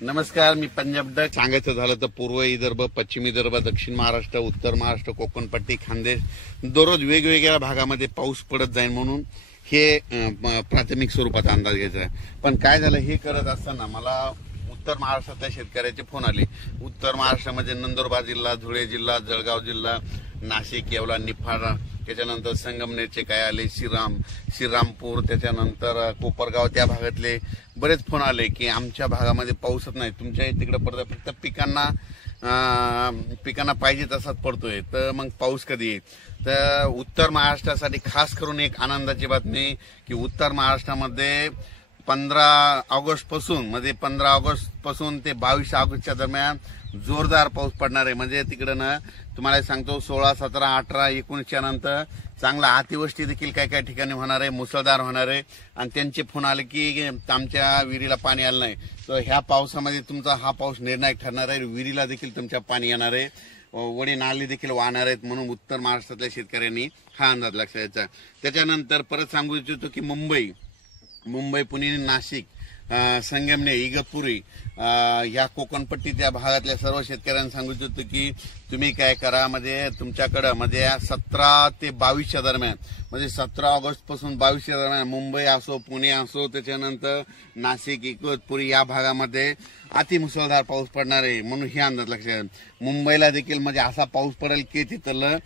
नमस्कार, मी पंजाब डक. सांगायचं झालं तर पूर्व विदर्भ, पश्चिम विदर्भ, दक्षिण महाराष्ट्र, उत्तर महाराष्ट्र, कोकणपट्टी, खानदेश दररोज वेगवेगळ्या भागामध्ये पाऊस पडत जाईल म्हणून हे प्राथमिक स्वरूपात अंदाज घ्यायचा आहे. पण काय झालं, हे करत असताना मला उत्तर महाराष्ट्रातल्या शेतकऱ्याचे फोन आले. उत्तर महाराष्ट्रामध्ये नंदुरबार जिल्हा, धुळे जिल्हा, जळगाव जिल्हा, नाशिक, येवला, निफाड, त्याच्यानंतर संगमनेरचे काय आले, श्रीरामपूर, त्याच्यानंतर कोपरगाव, त्या भागातले बरेच फोन आले की आमच्या भागामध्ये पाऊसच नाही, तुमच्या तिकडे पडतोय, फक्त पिकांना पाहिजे तसाच पडतोय. तर मग पाऊस कधी येईल? तर उत्तर महाराष्ट्रासाठी खास करून एक आनंदाची बातमी की उत्तर महाराष्ट्रामध्ये 15 ऑगस्ट पासून ते 22 ऑगस्टच्या दरम्यान जोरदार पाऊस पडणार आहे. म्हणजे तिकडं ना तुम्हाला सांगतो 16, 17, 18, 19 नंतर चांगला अतिवृष्टी देखील काही काही ठिकाणी होणार आहे, मुसळधार होणार आहे. आणि त्यांचे फोन आले की आमच्या विहिरीला पाणी आलं नाही. तर ह्या पावसामध्ये तुमचा हा पाऊस निर्णायक ठरणार आहे, विहिरीला देखील तुमच्या पाणी येणार आहे, वडे नाले देखील वाहणार आहेत. म्हणून उत्तर महाराष्ट्रातल्या शेतकऱ्यांनी हा अंदाज लक्षात घ्यायचा. त्याच्यानंतर परत सांगू इच्छितो की मुंबई, पुणे, नाशिक, संगमनेर, इगतपुरी, या कोकणपट्टी त्या भागातल्या सर्व शेतकऱ्यांना सांगू इच्छितो की तुम्ही काय करा, म्हणजे तुमच्याकडं म्हणजे 17 ते 22च्या दरम्यान, म्हणजे 17 ऑगस्ट पासून 22च्या दरम्यान मुंबई असो, पुणे असो, त्याच्यानंतर नाशिक, इगतपुरी या भागामध्ये अतिमुसळधार पाऊस पडणार आहे. म्हणून हे अंदाज लक्षात. मुंबईला देखील म्हणजे असा पाऊस पडेल की तिथलं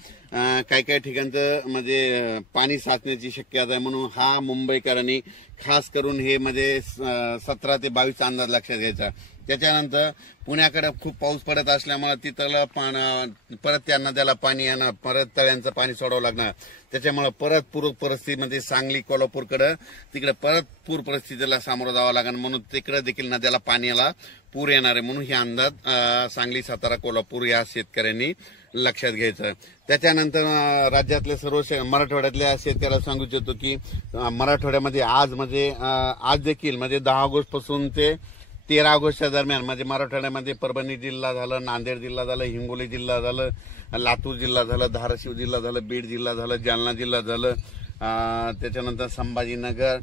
काही काही ठिकाणचं म्हणजे पाणी साचण्याची शक्यता आहे. म्हणून हा मुंबईकरांनी खास करून हे म्हणजे 17 ते 22चा अंदाज लक्षात घ्यायचा. त्याच्यानंतर पुण्याकडे खूप पाऊस पडत असल्यामुळे तिथलं परत त्या नद्याला पाणी येणार, परत तळ्यांचं पाणी सोडावं लागणार. त्याच्यामुळे परत पूर परिस्थितीमध्ये सांगली, कोल्हापूरकडे तिकडे परत पूर परिस्थितीला सामोरं जावं लागणार. म्हणून तिकडे देखील नद्याला पाण्याला पूर येणार आहे. म्हणून हे अंदाज सांगली, सातारा, कोल्हापूर या शेतकऱ्यांनी लक्षात घ्यायचं. त्याच्यानंतर राज्यातले सर्व मराठवाड्यातल्या शेतकऱ्याला सांगू इच्छितो की मराठवाड्यामध्ये आज देखील म्हणजे 10 ऑगस्ट पासून ते 13 ऑगस्टच्या दरम्यान म्हणजे मराठवाड्यामध्ये परभणी जिल्हा झालं, नांदेड जिल्हा झालं, हिंगोली जिल्हा झालं, लातूर जिल्हा झालं, धाराशिव जिल्हा झालं, बीड जिल्हा झालं, जालना जिल्हा झालं, त्याच्यानंतर संभाजीनगर,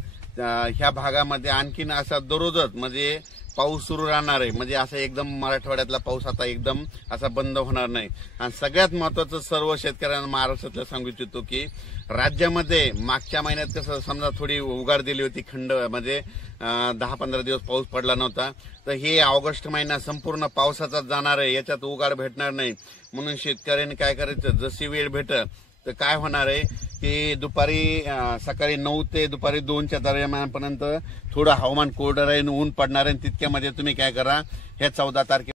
ह्या भागामध्ये आणखीन असा दररोजच म्हणजे पाऊस सुरू राहणार आहे. म्हणजे असं एकदम मराठवाड्यातला पाऊस आता एकदम असा बंद होणार नाही. आणि सगळ्यात महत्वाचं सर्व शेतकऱ्यांना महाराष्ट्रातल्या सांगू इच्छितो की राज्यामध्ये मागच्या महिन्यात कसं समजा थोडी उघाड दिली होती, खंड म्हणजे 10-15 दिवस पाऊस पडला नव्हता. तर हे ऑगस्ट महिना संपूर्ण पावसाचाच जाणार आहे, याच्यात उघाड भेटणार नाही. म्हणून शेतकऱ्यांनी काय करायचं, जशी वेळ भेटत तर काय होणार आहे की सकाळी 9 ते दुपारी 2च्या दरम्यानपर्यंत थोडं हवामान कोरडं राहील, ऊन पडणार आहे. तितक्यामध्ये तुम्ही काय करा, हे 14 तारखे